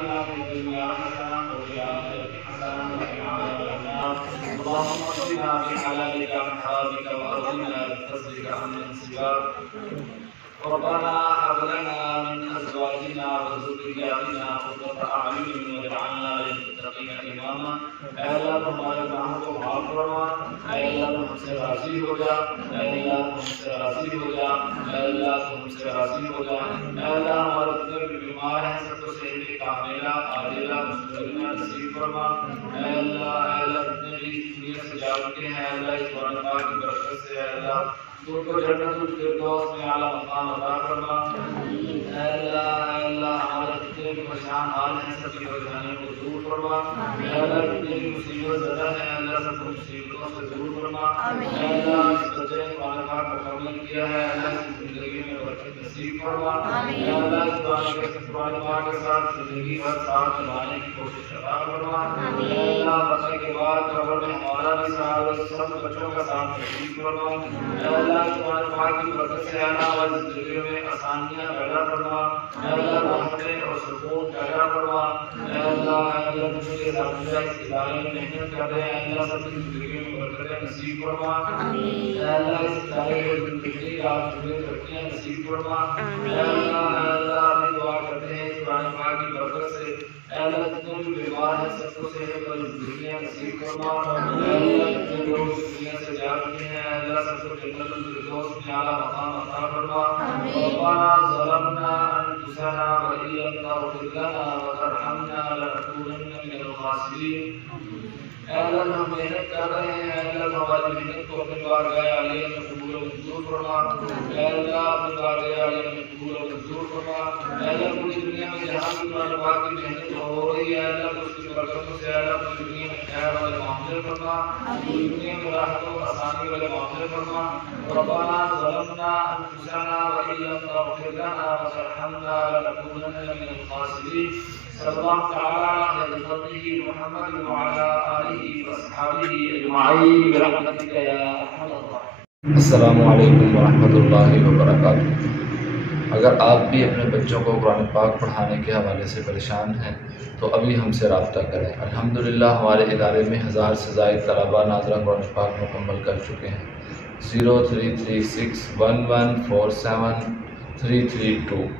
आतिना फिद दुनिया हसना व फिल आखिरति हसना व क़िना अज़ाबन नार। अल्लाहुम्मा अग़्निना बिहलालिका अन हरामिका व अग़्निना बिफ़ज़लिका अम्मन सिवाक। रब्बना हब लना मिन अज़वाजिना व ज़ुर्रिय्यातिना क़ुर्रता अ'युनिन वजअलना लिल-मुत्तक़ीना इमामा। ऐ अल्लाह तू हमारे गुनाहों को माफ़ फरमा। ऐ अल्लाह तू हमसे राज़ी हो जा। ऐ अल्लाह तू हमसे राज़ी हो जा। ऐ अल्लाह तू हमसे राज़ी हो जा। ऐ अल्लाह हमारे जितने भी बीमार हैं सबको सेहत कामिला आजिला मुस्तक़िमा नसीब फरमा। ऐ अल्लाह जितने भी दुनिया से जा चुके हैं अल्लाह इस कुरान पाक की बरकत से ऐ अल्लाह उनको जन्नतुल फिरदौस में आला मकाम अता फरमा। ऐ अल्लाह हमारे जितने भी परेशान हाल हैं सबकी परेशानियों को दूर फरमा। ऐ अल्लाह जितने भी मुसीबत ज़दा हैं अल्लाह सबको मुसीबतों से दूर फरमा। ऐ अल्लाह जिस बच्चे ने कुरान पाक मुकम्मल किया है अल्लाह की ज़िंदगी में बरकत नसीब फरमा। ऐ अल्लाह इस कुरान पाक के साथ ज़िंदगी भर साथ निभाने की कोशिश अता फरमा। ऐ अल्लाह मरने के बाद कब्र में हमारा भी साथ और सब बच्चों का साथ नसीब फरमा। ऐ अल्लाह कुरान पाक की बरकत से आना वाली ज़िंदगी में आसानियाँ पैदा फरमा। ऐ अल्लाह रहमतें और सुकून पैदा फरमा। ऐ अल्लाह जिनके साथीज़ा इस इदारे में मेहनत कर रहे हैं अल्लाह सबकी ज़िंदगी में बरकतें नसीब फरमा। ऐ अल्लाह इस इदारे को ज़िंदगी रात में तरक्कियाँ नसीब फरमा। ऐ अल्लाह अपनी दुआ करते हैं इस कुरान पाक की बरकत से ऐ अल्लाह जितने भी बीमार हैं सबको सेहत वाली ज़िंदगियाँ नसीब फरमा। ऐ अल्लाह जितने लोग दुनिया से जा चुके हैं अल्लाह सबको जन्नतुल फिरदौस में आला मकाम अता फरमा। रब्बना ज़लमना अनफुसना व इल्लम तग़फिर लना व तरहमना लनकूनन्ना मिनल ख़ासिरीन। ऐ अल्लाह हम मेहनत कर रहे हैं अल्लाह हमारी मेहनत को अपनी बारगाह आलिया में कबूल और मंजूर फरमा। ऐ अल्लाह अपनी बारगाह आलिया में कबूल और मंजूर फरमा। ऐ अल्लाह पूरी दुनिया में जहाँ भी कुरान पाक की मेहनत हो रही है अल्लाह उसकी बरकतों से अल्लाह पूरी दुनिया में खैर वाले मामले फरमा। पूरी दुनिया में राहतों आसानी वाले मामले फरमा। रब्बना ज़लमना अनफुसना व इल्लम तग़फिर लना व तरहमना लनकूनन्ना मिनल ख़ासिरीन। सल्लल्लाहु तआला अला नबिय्यिना मुहम्मद व अला आलिहि व अस्हाबिहि अजमईन बिरहमतिका या अरहमर राहिमीन। अस्सलामु अलैकुम व रहमतुल्लाहि व बरकातुहू। अगर आप भी अपने बच्चों को कुरान पाक पढ़ाने के हवाले से परेशान हैं तो अभी हमसे रब्ता करें। अल्हम्दुलिल्लाह हमारे इदारे में 1000 से ज़ायद तलबा नाज़रा कुरान पाक मुकम्मल कर चुके हैं। 03361147 332